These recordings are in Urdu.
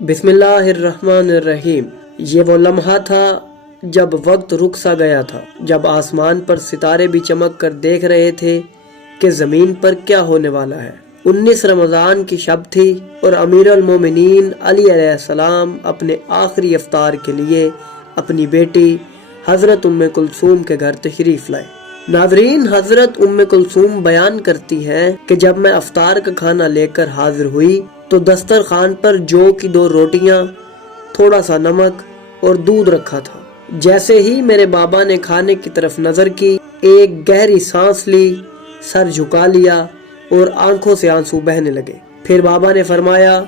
بسم اللہ الرحمن الرحیم۔ یہ وہ لمحہ تھا جب وقت رک سا گیا تھا، جب آسمان پر ستارے بھی چمک کر دیکھ رہے تھے کہ زمین پر کیا ہونے والا ہے۔ 19 رمضان کی شب تھی اور امیر المومنین علی علیہ السلام اپنے آخری افطار کے لیے اپنی بیٹی حضرت ام کلثوم کے گھر تشریف لائے۔ ناظرین، حضرت ام کلثوم بیان کرتی ہیں کہ جب میں افطار کا کھانا لے کر حاضر ہوئی تو دسترخوان پر جو کی 2 روٹیاں، تھوڑا سا نمک اور دودھ رکھا تھا۔ جیسے ہی میرے بابا نے کھانے کی طرف نظر کی، ایک گہری سانس لی، سر جھکا لیا اور آنکھوں سے آنسو بہنے لگے۔ پھر بابا نے فرمایا،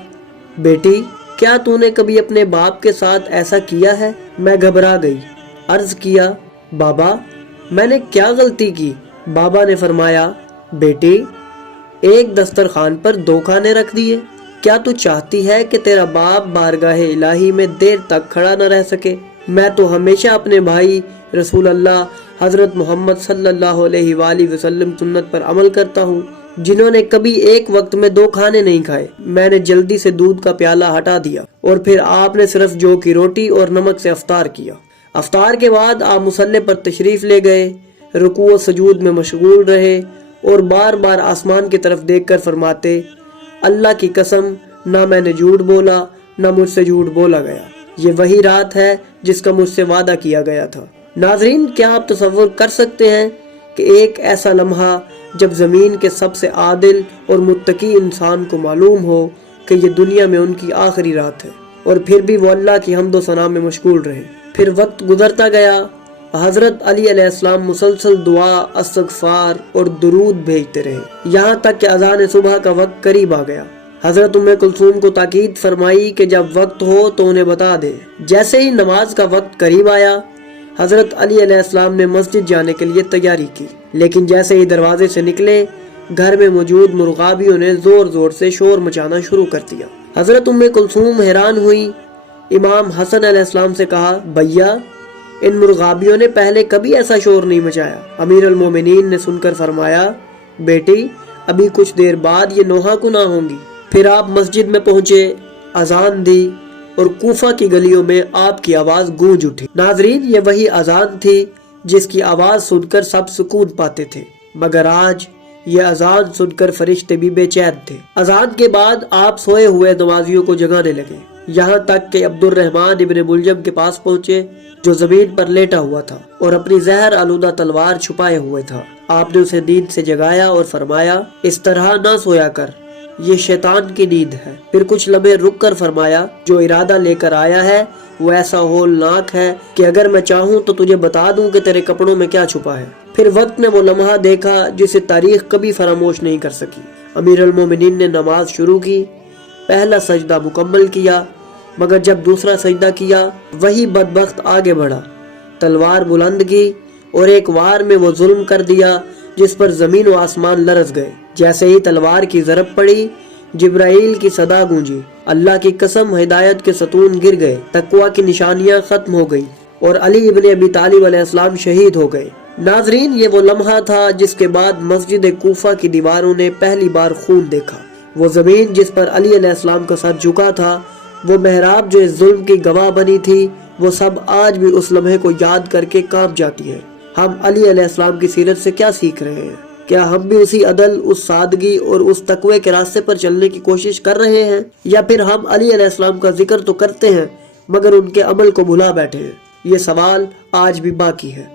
بیٹی کیا تو نے کبھی اپنے باپ کے ساتھ ایسا کیا ہے؟ میں گھبرا گئی، عرض کیا، بابا میں نے کیا غلطی کی؟ بابا نے فرمایا، بیٹی ایک دسترخوان پر 2 کھانے رکھ دیے، کیا تو چاہتی ہے کہ تیرا باپ بارگاہ الہی میں دیر تک کھڑا نہ رہ سکے؟ میں تو ہمیشہ اپنے بھائی رسول اللہ حضرت محمد صلی اللہ علیہ وآلہ وسلم سنت پر عمل کرتا ہوں، جنہوں نے کبھی ایک وقت میں 2 کھانے نہیں کھائے۔ میں نے جلدی سے دودھ کا پیالہ ہٹا دیا اور پھر آپ نے صرف جو کی روٹی اور نمک سے افطار کیا۔ افطار کے بعد آپ مصلی پر تشریف لے گئے، رکوع و سجود میں مشغول رہے اور بار بار آسمان کی طرف دیکھ کر فرماتے، اللہ کی قسم نہ میں نے جھوٹ بولا نہ مجھ سے جھوٹ بولا گیا، یہ وہی رات ہے جس کا مجھ سے وعدہ کیا گیا تھا۔ ناظرین، کیا آپ تصور کر سکتے ہیں کہ ایک ایسا لمحہ جب زمین کے سب سے عادل اور متقی انسان کو معلوم ہو کہ یہ دنیا میں ان کی آخری رات ہے، اور پھر بھی وہ اللہ کی حمد و ثنا میں مشغول رہے۔ پھر وقت گزرتا گیا، حضرت علی علیہ السلام مسلسل دعا، استغفار اور درود بھیجتے رہے، یہاں تک کہ اذان صبح کا وقت قریب آ گیا۔ حضرت ام کلثوم کو تاکید فرمائی کہ جب وقت ہو تو انہیں بتا دے۔ جیسے ہی نماز کا وقت قریب آیا، حضرت علی علیہ السلام نے مسجد جانے کے لیے تیاری کی، لیکن جیسے ہی دروازے سے نکلے، گھر میں موجود مرغابیوں نے زور زور سے شور مچانا شروع کر دیا۔ حضرت ام کلثوم حیران ہوئی، امام حسن علیہ السلام سے کہا، بھیا ان مرغابیوں نے پہلے کبھی ایسا شور نہیں مچایا۔ امیر المومنین نے سن کر فرمایا، بیٹی ابھی کچھ دیر بعد یہ نوحہ کناں ہوں گی۔ پھر آپ مسجد میں پہنچے، اذان دی اور کوفہ کی گلیوں میں آپ کی آواز گونج اٹھی۔ ناظرین، یہ وہی اذان تھی جس کی آواز سن کر سب سکون پاتے تھے، مگر آج یہ اذان سن کر فرشتے بھی بے چین تھے۔ اذان کے بعد آپ سوئے ہوئے نمازیوں کو جگانے لگے، یہاں تک کہ عبد الرحمن ابن ملجم کے پاس پہنچے جو زمین پر لیٹا ہوا تھا اور اپنی زہر آلودہ تلوار چھپائے ہوئے تھا۔ آپ نے اسے نیند سے جگایا اور فرمایا، اس طرح نہ سویا کر، یہ شیطان کی نیند ہے۔ پھر کچھ لمحے رک کر فرمایا، جو ارادہ لے کر آیا ہے وہ ایسا ہولناک ہے کہ اگر میں چاہوں تو تجھے بتا دوں کہ تیرے کپڑوں میں کیا چھپا ہے۔ پھر وقت نے وہ لمحہ دیکھا جسے تاریخ کبھی فراموش نہیں کر سکی۔ امیر المومنین نے نماز شروع کی، پہلا سجدہ مکمل کیا، مگر جب دوسرا سجدہ کیا، وہی بدبخت آگے بڑھا، تلوار بلند کی اور ایک وار میں وہ ظلم کر دیا جس پر زمین و آسمان لرز گئے۔ جیسے ہی تلوار کی ضرب پڑی، جبرائیل کی صدا گونجی، اللہ کی قسم ہدایت کے ستون گر گئے، تقوی کی نشانیاں ختم ہو گئی اور علی ابن ابی طالب علیہ السلام شہید ہو گئے۔ ناظرین، یہ وہ لمحہ تھا جس کے بعد مسجد کوفہ کی دیواروں نے پہلی بار خون دیکھا۔ وہ زمین جس پر علی علیہ السلام کا سر جھکا تھا، وہ محراب جو اس ظلم کی گواہ بنی تھی، وہ سب آج بھی اس لمحے کو یاد کر کے کانپ جاتی ہے۔ ہم علی علیہ السلام کی سیرت سے کیا سیکھ رہے ہیں؟ کیا ہم بھی اسی عدل، اس سادگی اور اس تقوی کے راستے پر چلنے کی کوشش کر رہے ہیں، یا پھر ہم علی علیہ السلام کا ذکر تو کرتے ہیں مگر ان کے عمل کو بھلا بیٹھے ہیں؟ یہ سوال آج بھی باقی ہے۔